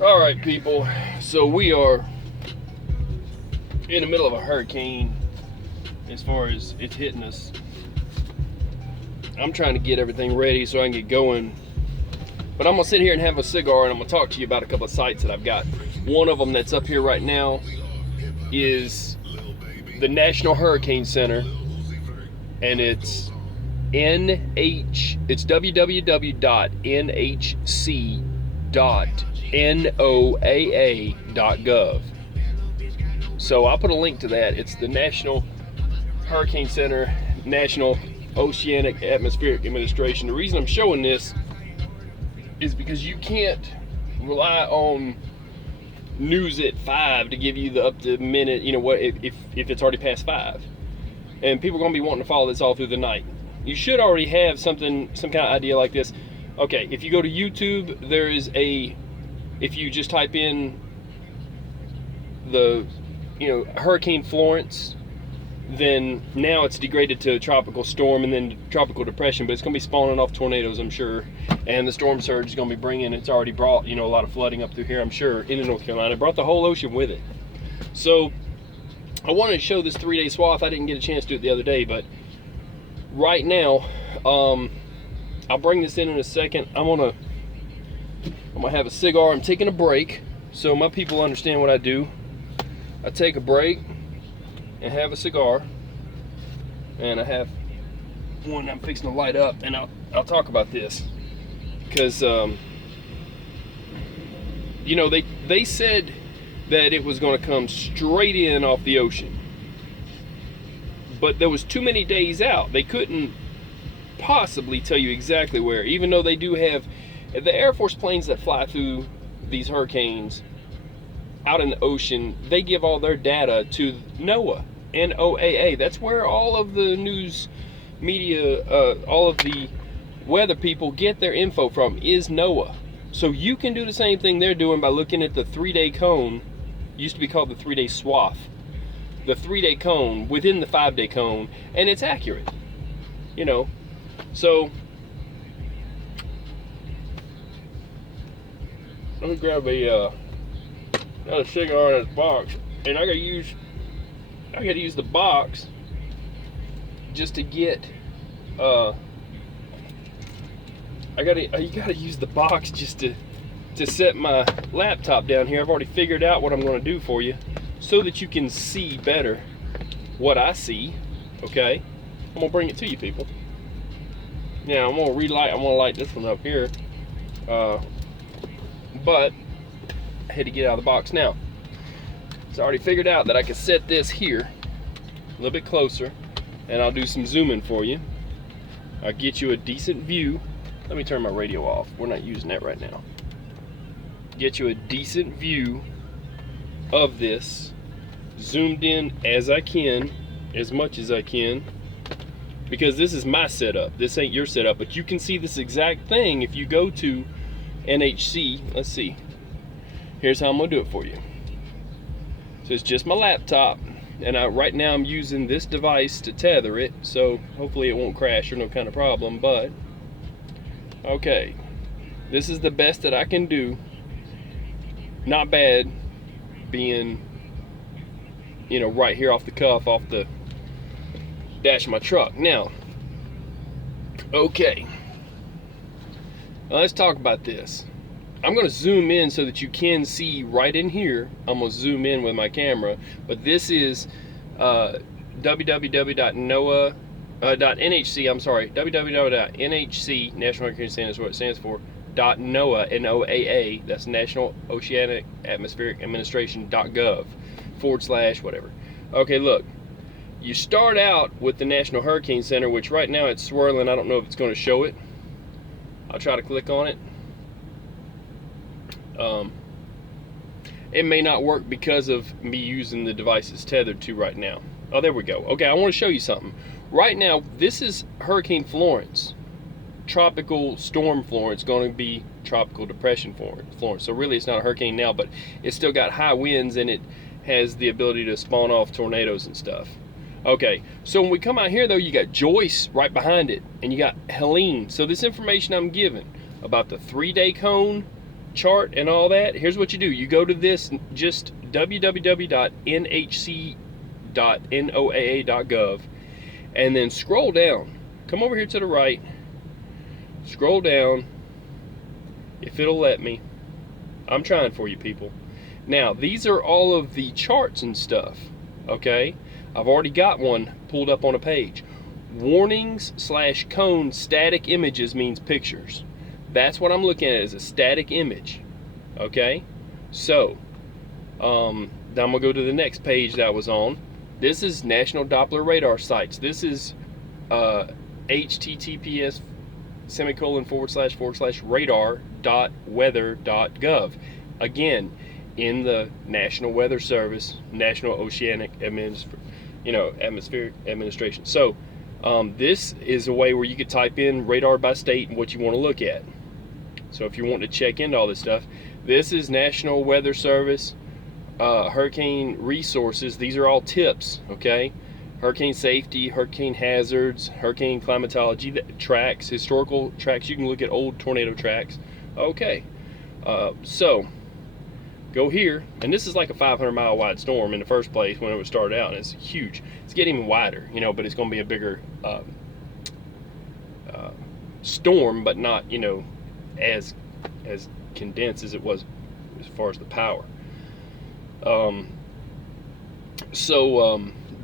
All right, people. So we are in the middle of a hurricane as far as it's hitting us. I'm trying to get everything ready so I can get going. But I'm going to sit here and have a cigar and I'm going to talk to you about a couple of sites that I've got. One of them that's up here right now is the National Hurricane Center. And it's www.nhc.noaa.gov. So I'll put a link to that. It's the National Hurricane Center, National Oceanic Atmospheric Administration. The reason I'm showing this is because you can't rely on news at 5 to give you the up to minute, you know what, if it's already past 5. And people are going to be wanting to follow this all through the night. You should already have some kind of idea like this. Okay, if you go to YouTube, there is if you just type in the, Hurricane Florence, then now it's degraded to a tropical storm and then tropical depression, but it's going to be spawning off tornadoes, I'm sure. And the storm surge is going to be it's already brought, a lot of flooding up through here, I'm sure, into North Carolina. It brought the whole ocean with it. So I wanted to show this 3-day swath. I didn't get a chance to do it the other day, but right now, I'll bring this in a second. I'm gonna have a cigar. I'm taking a break, so my people understand what I do. I take a break and have a cigar, and I have one I'm fixing to light up, and I'll talk about this because they said that it was going to come straight in off the ocean, but there was too many days out. They couldn't possibly tell you exactly where, even though they do have the Air Force planes that fly through these hurricanes out in the ocean. They give all their data to NOAA, NOAA. That's where all of the news media, all of the weather people get their info from, is NOAA. So you can do the same thing they're doing by looking at the 3-day cone. Used to be called the 3-day swath. The 3-day cone within the 5-day cone, and it's accurate. So let me grab another cigar in this box, and I gotta use the box just to get you gotta use the box just to set my laptop down here. I've already figured out what I'm going to do for you so that you can see better what I see. Okay, I'm gonna bring it to you, people. Now I'm gonna light this one up here, but I had to get out of the box. Now it's already figured out that I can set this here a little bit closer, and I'll do some zooming for you. I'll get you a decent view. Let me turn my radio off. We're not using that right now. Get you a decent view of this, zoomed in as I can, as much as I can, because this is my setup. This ain't your setup, but you can see this exact thing if you go to NHC. Let's see. Here's how I'm gonna do it for you. So it's just my laptop, and right now I'm using this device to tether it, so hopefully it won't crash or no kind of problem. But okay, this is the best that I can do. Not bad, being right here off the cuff, off the dash of my truck. Now, okay, now let's talk about this. I'm going to zoom in so that you can see right in here. I'm going to zoom in with my camera, but this is www.NHC. I'm sorry, www.NHC, National Hurricane Center is what it stands for, .NOAA, NOAA, that's National Oceanic Atmospheric Administration .gov / whatever. Okay, look, you start out with the National Hurricane Center, which right now it's swirling. I don't know if it's going to show it. I'll try to click on it. It may not work because of me using the device it's tethered to right now. Oh, there we go. Okay, I want to show you something. Right now, this is Hurricane Florence. Tropical storm Florence, going to be tropical depression Florence. So really it's not a hurricane now, but it's still got high winds and it has the ability to spawn off tornadoes and stuff. Okay, so when we come out here though, you got Joyce right behind it, and you got Helene. So this information I'm giving about the 3-day cone chart and all that, here's what you do. You go to this, just www.nhc.noaa.gov, and then scroll down. Come over here to the right, scroll down, if it'll let me. I'm trying for you people. Now, these are all of the charts and stuff, okay? I've already got one pulled up on a page. Warnings / cone static images means pictures. That's what I'm looking at, as a static image, okay? So, then I'm gonna go to the next page that I was on. This is National Doppler Radar Sites. This is https://radar.weather.gov. Again, in the National Weather Service, National Oceanic Atmospheric Administration. So this is a way where you could type in radar by state and what you want to look at. So if you want to check into all this stuff, this is National Weather Service, hurricane resources. These are all tips, okay? Hurricane safety, hurricane hazards, hurricane climatology, tracks, historical tracks. You can look at old tornado tracks. Okay, so go here, and this is like a 500-mile wide storm in the first place when it was started out, and it's huge. It's getting even wider, you know, but it's going to be a bigger storm, but not, you know, as condensed as it was as far as the power.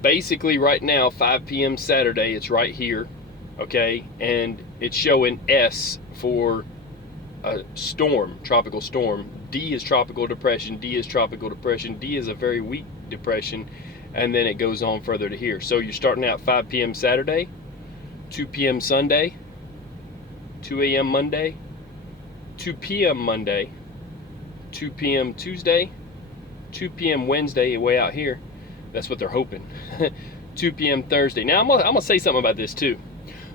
Basically right now, 5 p.m. Saturday, it's right here, okay, and it's showing S for a storm, tropical storm. D is tropical depression, D is tropical depression, D is a very weak depression, and then it goes on further to here. So you're starting out 5 p.m. Saturday, 2 p.m. Sunday, 2 a.m. Monday, 2 p.m. Monday, 2 p.m. Tuesday, 2 p.m. Wednesday, way out here. That's what they're hoping. 2 p.m. Thursday. Now I'm gonna say something about this too.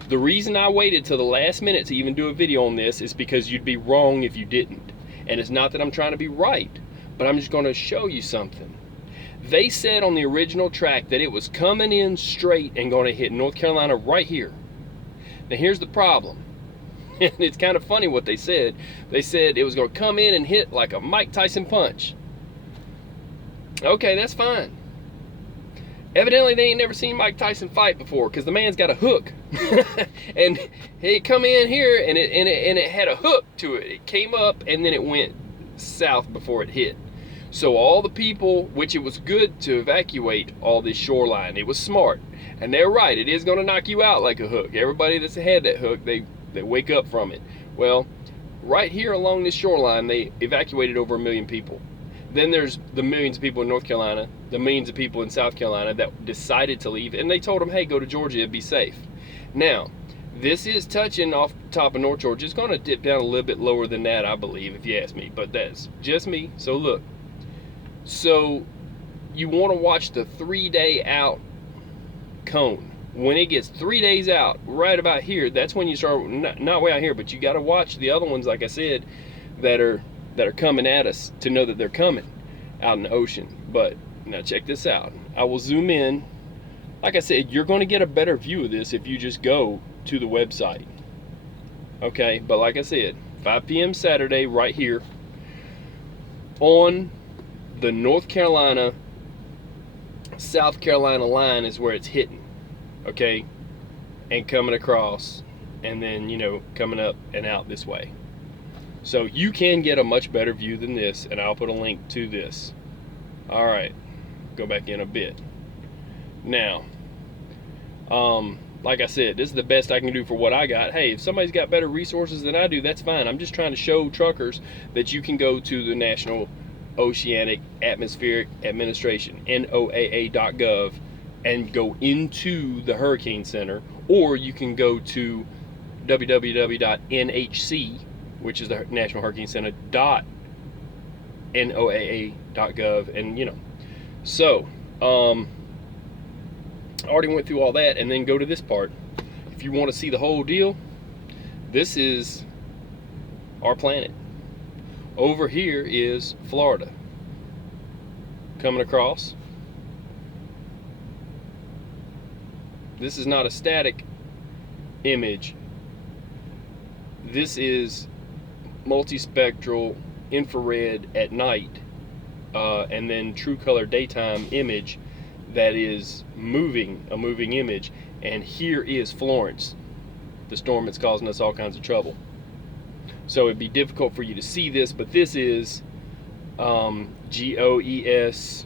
The reason I waited till the last minute to even do a video on this is because you'd be wrong if you didn't. And it's not that I'm trying to be right, but I'm just gonna show you something. They said on the original track that it was coming in straight and gonna hit North Carolina right here. Now here's the problem. And it's kind of funny what they said. They said it was gonna come in and hit like a Mike Tyson punch. Okay, that's fine. Evidently, they ain't never seen Mike Tyson fight before, because the man's got a hook, and he come in here, and it had a hook to it. It came up, and then it went south before it hit. So all the people, which it was good to evacuate all this shoreline. It was smart, and they're right. It is going to knock you out like a hook. Everybody that's had that hook, they wake up from it. Well, right here along this shoreline, they evacuated over 1 million people. Then there's the millions of people in North Carolina, the millions of people in South Carolina that decided to leave, and they told them, hey, go to Georgia, it'd be safe. Now, this is touching off the top of North Georgia. It's going to dip down a little bit lower than that, I believe, if you ask me, but that's just me. So look, so you want to watch the 3-day out cone. When it gets 3 days out, right about here, that's when you start, not way out here, but you got to watch the other ones, like I said, that are coming at us, to know that they're coming out in the ocean. But now check this out. I will zoom in. Like I said, you're going to get a better view of this if you just go to the website. Okay, but like I said, 5 p.m. Saturday right here on the North Carolina South Carolina line is where it's hitting. Okay, and coming across, and then, you know, coming up and out this way. So you can get a much better view than this, and I'll put a link to this. All right, go back in a bit. Now, like I said, this is the best I can do for what I got. Hey, if somebody's got better resources than I do, that's fine. I'm just trying to show truckers that you can go to the National Oceanic Atmospheric Administration, NOAA.gov, and go into the Hurricane Center, or you can go to www.NHC, which is the National Hurricane Center, .noaa.gov, and you know. So, I already went through all that, and then go to this part. If you want to see the whole deal, this is our planet. Over here is Florida. Coming across. This is not a static image. This is multispectral infrared at night, and then true color daytime image that is a moving image. And here is Florence, the storm that's causing us all kinds of trouble. So it'd be difficult for you to see this, but this is GOES/east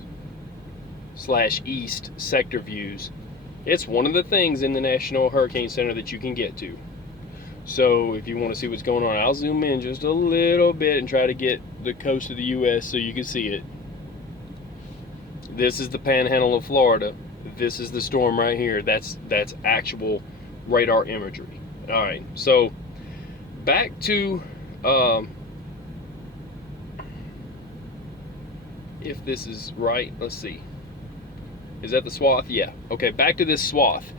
sector views. It's one of the things in the National Hurricane Center that you can get to. So if you want to see what's going on, I'll zoom in just a little bit and try to get the coast of the US so you can see it. This is the panhandle of Florida. This is the storm right here. That's actual radar imagery. All right, so back to if this is right, let's see. Is that the swath? Yeah. Okay, back to this swath.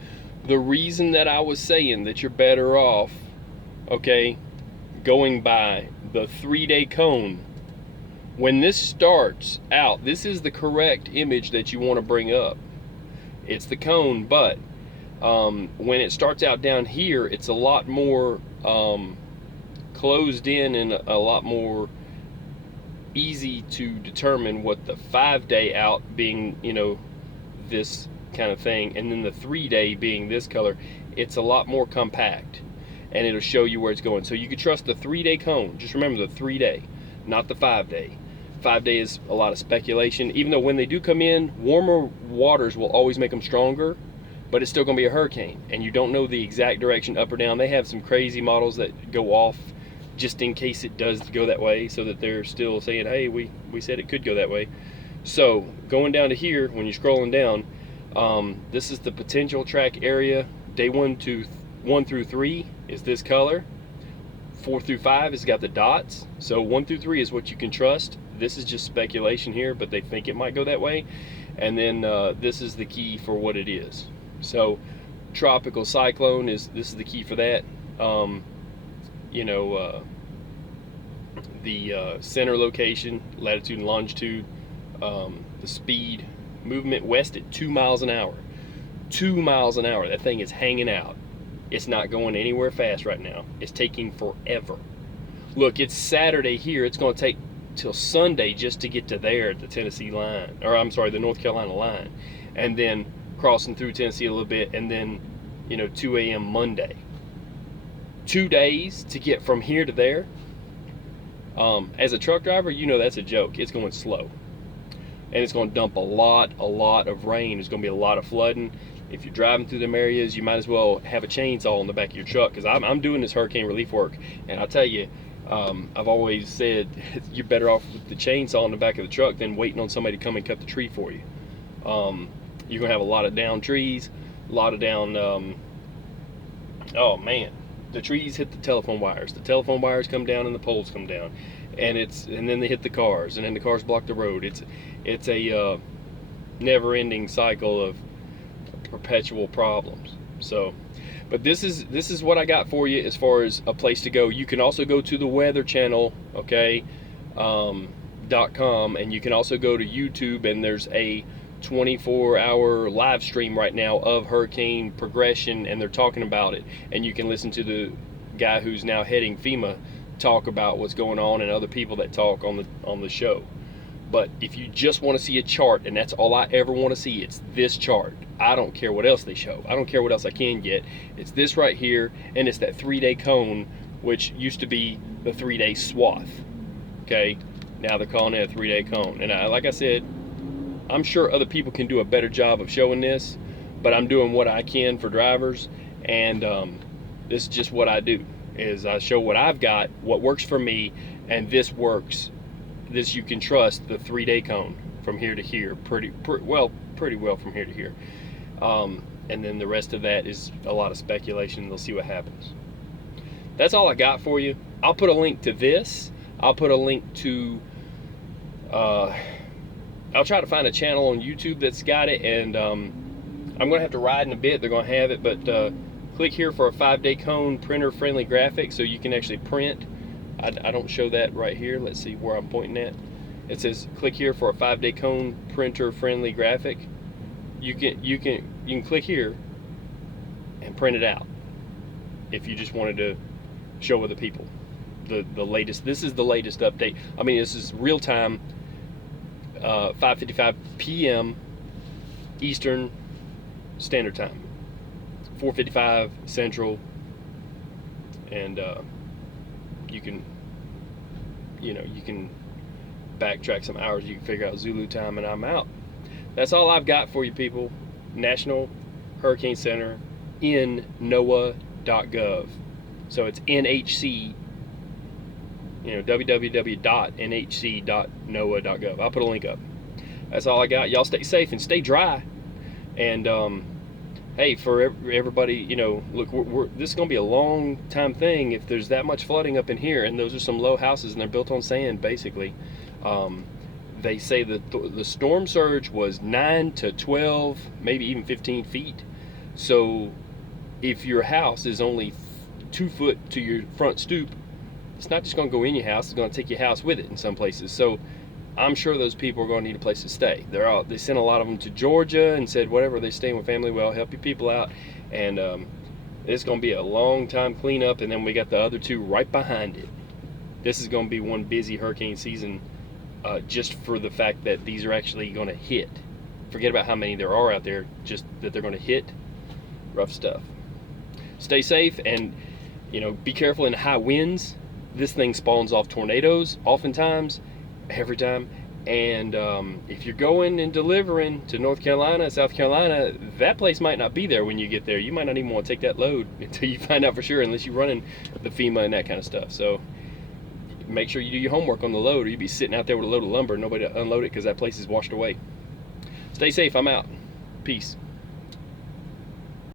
The reason that I was saying that you're better off, okay, going by the 3-day cone, when this starts out, this is the correct image that you want to bring up. It's the cone, but when it starts out down here, it's a lot more closed in and a lot more easy to determine what the 5-day out being, you know, this kind of thing, and then the 3-day being this color. It's a lot more compact, and it'll show you where it's going. So you can trust the 3-day cone. Just remember the 3-day, not the 5-day. 5-day is a lot of speculation, even though when they do come in, warmer waters will always make them stronger, but it's still going to be a hurricane, and you don't know the exact direction up or down. They have some crazy models that go off just in case it does go that way, so that they're still saying, hey, we said it could go that way. So going down to here, when you're scrolling down, this is the potential track area. Day 1 through 3 is this color. 4 through 5 has got the dots. So 1 through 3 is what you can trust. This is just speculation here, but they think it might go that way. And then this is the key for what it is. So tropical cyclone this is the key for that. You know, the center location, latitude and longitude, the speed, movement west at 2 miles an hour. 2 miles an hour. That thing is hanging out. It's not going anywhere fast right now. It's taking forever. Look, it's Saturday here. It's going to take till Sunday just to get to there at the Tennessee line, or I'm sorry, the North Carolina line, and then crossing through Tennessee a little bit, and then, you know, 2 a.m. Monday. 2 days to get from here to there. As a truck driver, you know that's a joke. It's going slow, and it's going to dump a lot of rain. There's going to be a lot of flooding. If you're driving through them areas, you might as well have a chainsaw in the back of your truck, because I'm doing this hurricane relief work, and I'll tell you, I've always said you're better off with the chainsaw in the back of the truck than waiting on somebody to come and cut the tree for you. You're going to have a lot of down trees, a lot of down, oh man, the trees hit the telephone wires. The telephone wires come down and the poles come down, and then they hit the cars, and then the cars block the road. It's a never-ending cycle of perpetual problems. So, but this is what I got for you as far as a place to go. You can also go to the Weather Channel, okay, .com, and you can also go to YouTube, and there's a 24-hour live stream right now of hurricane progression, and they're talking about it, and you can listen to the guy who's now heading FEMA talk about what's going on, and other people that talk on the show. But if you just want to see a chart, and that's all I ever want to see, it's this chart. I don't care what else they show. I don't care what else I can get. It's this right here, and it's that 3-day cone, which used to be the 3-day swath. Okay, now they're calling it a 3-day cone. And like I said, I'm sure other people can do a better job of showing this, but I'm doing what I can for drivers, and this is just what I do. Is I show what I've got, what works for me, and this works. This you can trust, the 3-day cone from here to here, pretty well from here to here. And then the rest of that is a lot of speculation. They'll see what happens. That's all I got for you. I'll put a link to this. I'll put a link to, I'll try to find a channel on YouTube that's got it, and I'm going to have to ride in a bit. They're going to have it, but click here for a 5-day cone printer-friendly graphic so you can actually print. I don't show that right here. Let's see where I'm pointing at. It says click here for a 5-day cone printer-friendly graphic. You can click here and print it out if you just wanted to show other people. the latest. This is the latest update. I mean, this is real time, 5:55 p.m. Eastern Standard Time, 4:55 Central, and you can backtrack some hours. You can figure out Zulu time, and I'm out. That's all I've got for you, people. National Hurricane Center in NOAA.gov. So it's NHC, www.nhc.noaa.gov. I'll put a link up. That's all I got. Y'all stay safe and stay dry. And hey, for everybody, look, this is going to be a long time thing if there's that much flooding up in here, and those are some low houses, and they're built on sand, basically. They say that the storm surge was 9 to 12, maybe even 15 feet. So if your house is only 2 foot to your front stoop, it's not just going to go in your house, it's going to take your house with it in some places. So I'm sure those people are going to need a place to stay. They sent a lot of them to Georgia and said, whatever, they stay with family, well, help your people out. And it's going to be a long time cleanup, and then we got the other two right behind it. This is going to be one busy hurricane season, just for the fact that these are actually going to hit. Forget about how many there are out there, just that they're going to hit. Rough stuff. Stay safe, and be careful in high winds. This thing spawns off tornadoes oftentimes, every time. And if you're going and delivering to North Carolina, South Carolina, that place might not be there when you get there. You might not even want to take that load until you find out for sure, unless you're running the FEMA and that kind of stuff. So make sure you do your homework on the load, or you'll be sitting out there with a load of lumber and nobody to unload it because that place is washed away. Stay safe. I'm out. Peace.